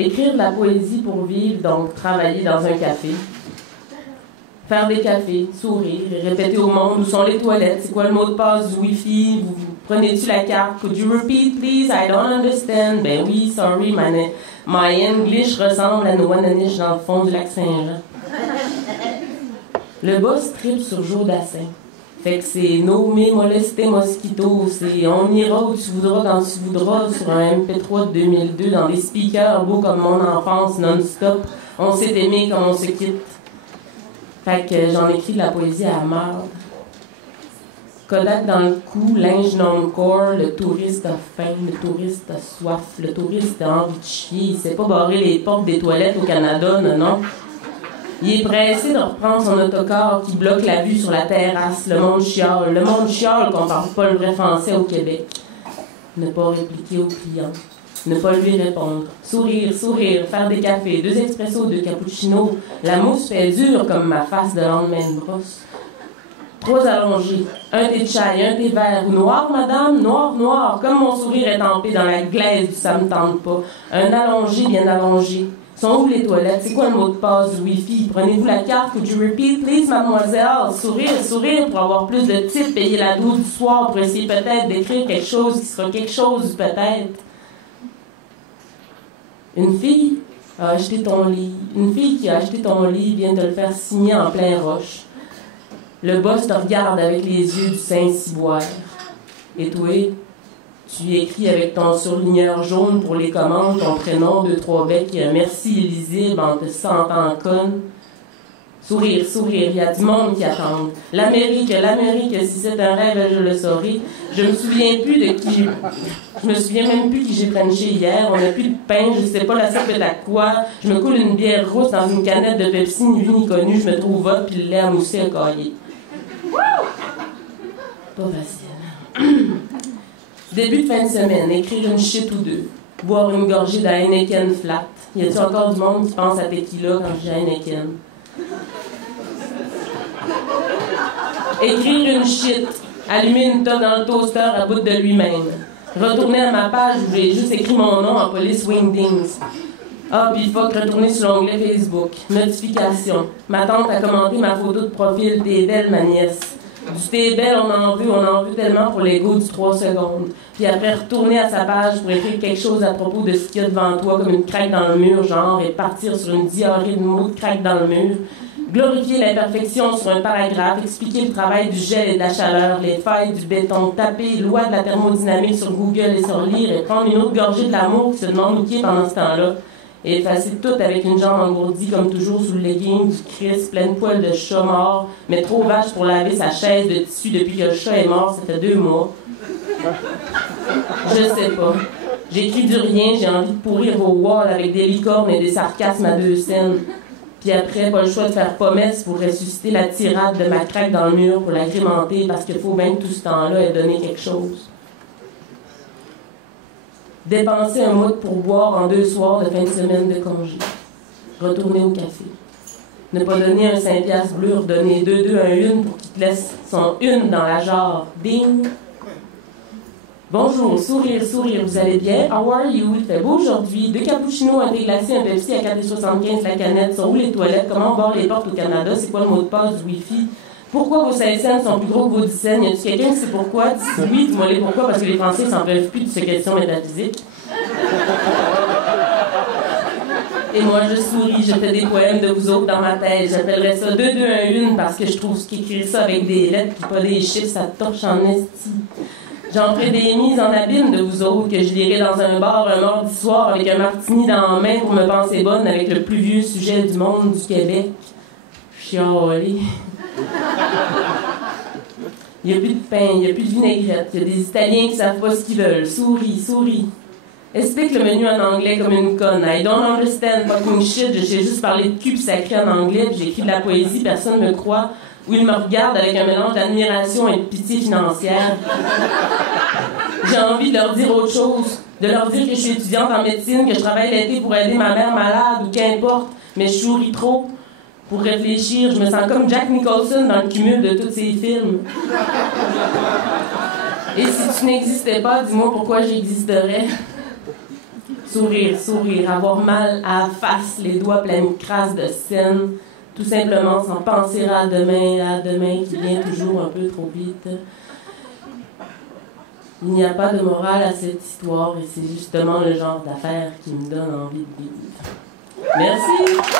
Écrire de la poésie pour vivre, donc travailler dans un café. Faire des cafés, sourire et répéter au monde où sont les toilettes, c'est quoi le mot de passe du Wi-Fi, vous prenez-tu la carte, could you repeat please, I don't understand, ben oui, sorry, my English ressemble à nos Wananiche dans le fond du lac Saint-Jean. Le boss tripe sur Joe Dassin. Fait que c'est nommé molesté mosquito, c'est on ira où tu voudras quand tu voudras sur un MP3 de 2002 dans des speakers beaux comme mon enfance non-stop. On s'est aimé comme on se quitte. Fait que j'en écris de la poésie à la marde. Kodak dans le cou, linge non-corps, le touriste a faim, le touriste a soif, le touriste a envie de chier. Il sait pas barrer les portes des toilettes au Canada, non. Il est pressé de reprendre son autocar qui bloque la vue sur la terrasse. Le monde chiale qu'on parle pas le vrai français au Québec. Ne pas répliquer aux clients. Ne pas lui répondre. Sourire, faire des cafés, 2 expressos, 2 cappuccinos. La mousse fait dure comme ma face de lendemain de brosse. 3 allongés, un thé de chai, un thé vert. Noir, madame, noir, comme mon sourire est tempé dans la glaise du ça me tente pas. Un allongé bien allongé. Sont où les toilettes? C'est quoi le mot de passe du Wi-Fi? Prenez-vous la carte? Could you repeat, please, mademoiselle? Sourire pour avoir plus de tips, payer la douce du soir pour essayer peut-être d'écrire quelque chose qui sera quelque chose peut-être. Une fille a acheté ton lit. Une fille qui a acheté ton lit vient te le faire signer en plein roche. Le boss te regarde avec les yeux du Saint-Ciboire. Et toi, tu écris avec ton surligneur jaune pour les commandes, ton prénom, 2, 3 becs, merci illisible en te sentant conne. Sourire, il y a du monde qui attend. L'Amérique, si c'est un rêve, je le saurai. Je me souviens même plus qui j'ai frenché hier. On n'a plus de pain, je sais pas la soupe est à quoi. Je me coule une bière rousse dans une canette de Pepsi, ni vu ni connu. Je me trouve hot, puis le lait à mousser a caillé. Pas facile. Début de fin de semaine, écrire une shit ou 2. Boire une gorgée d'Heineken flat. Y a-t-il encore du monde qui pense à tequila quand je dis Heineken? Écrire une shit. Allumer une tonne dans le toaster à bout de lui-même. Retourner à ma page où j'ai juste écrit mon nom en police wingdings. Ah, puis fuck, retourner sur l'onglet Facebook. Notification. Ma tante a commenté ma photo de profil. T'es belle, ma nièce. Du t'es belle, on en veut tellement pour l'ego du 3 secondes. Puis après, retourner à sa page pour écrire quelque chose à propos de ce qu'il y a devant toi, comme une craque dans le mur, genre, et partir sur une diarrhée de mots de craque dans le mur. Glorifier l'imperfection sur un paragraphe, expliquer le travail du gel et de la chaleur, les failles du béton, taper loi de la thermodynamique sur Google et sur lire, et prendre une autre gorgée de l'amour qui se demande où qui est pendant ce temps-là. Et effacer tout avec une jambe engourdie comme toujours sous le legging du Christ, pleine poêle de chat mort, mais trop vache pour laver sa chaise de tissu depuis que le chat est mort, ça fait 2 mois. Je sais pas. J'écris du rien, j'ai envie de pourrir vos walls avec des licornes et des sarcasmes à 2 scènes. Puis après, pas le choix de faire promesse pour ressusciter la tirade de ma craque dans le mur pour l'agrémenter parce qu'il faut bien que tout ce temps-là ait donné quelque chose. Dépenser un mois de pourboire en 2 soirs de fin de semaine de congé. Retourner au café. Ne pas donner un 5$ bleu, redonner 2 un 1 pour qu'il te laisse son 1 dans la jarre. Ding! Bonjour, sourire, vous allez bien? How are you? Il fait beau aujourd'hui. 2 cappuccinos, un thé glacé, un Pepsi à 4,75 la canette. Sont où les toilettes? Comment on barre les portes au Canada? C'est quoi le mot de passe du Wi-Fi? Pourquoi vos 16 cents sont plus gros que vos 10 cents? Y a-t-il quelqu'un qui sait pourquoi? Dis oui, dis-moi les pourquoi, parce que les Français s'en peuvent plus de ces questions métaphysiques. Et moi, je souris, je fais des poèmes de vous autres dans ma tête. J'appellerais ça 2, 2, 1, 1, parce que je trouve qu'écrire ça avec des lettres puis pas des chiffres, ça torche en esti. J'en ferai des mises en abîme de vous autres, que je lirai dans un bar un mardi soir avec un martini dans la main pour me penser bonne avec le plus vieux sujet du monde du Québec. Chialé. Il n'y a plus de pain, il n'y a plus de vinaigrette. Il y a des Italiens qui savent pas ce qu'ils veulent. Souris. Explique le menu en anglais comme une conne. I don't understand fucking shit. Je sais juste parler de cul pis sacré en anglais, puis j'écris de la poésie, personne ne me croit. Ou ils me regardent avec un mélange d'admiration et de pitié financière. J'ai envie de leur dire autre chose. De leur dire que je suis étudiante en médecine, que je travaille l'été pour aider ma mère malade, ou qu'importe. Mais je souris trop. Pour réfléchir, je me sens comme Jack Nicholson dans le cumul de tous ces films. Et si tu n'existais pas, dis-moi pourquoi j'existerais. Sourire, sourire, avoir mal à la face, les doigts pleins de crasse de scène, tout simplement sans penser à demain qui vient toujours un peu trop vite. Il n'y a pas de morale à cette histoire et c'est justement le genre d'affaire qui me donne envie de vivre. Merci!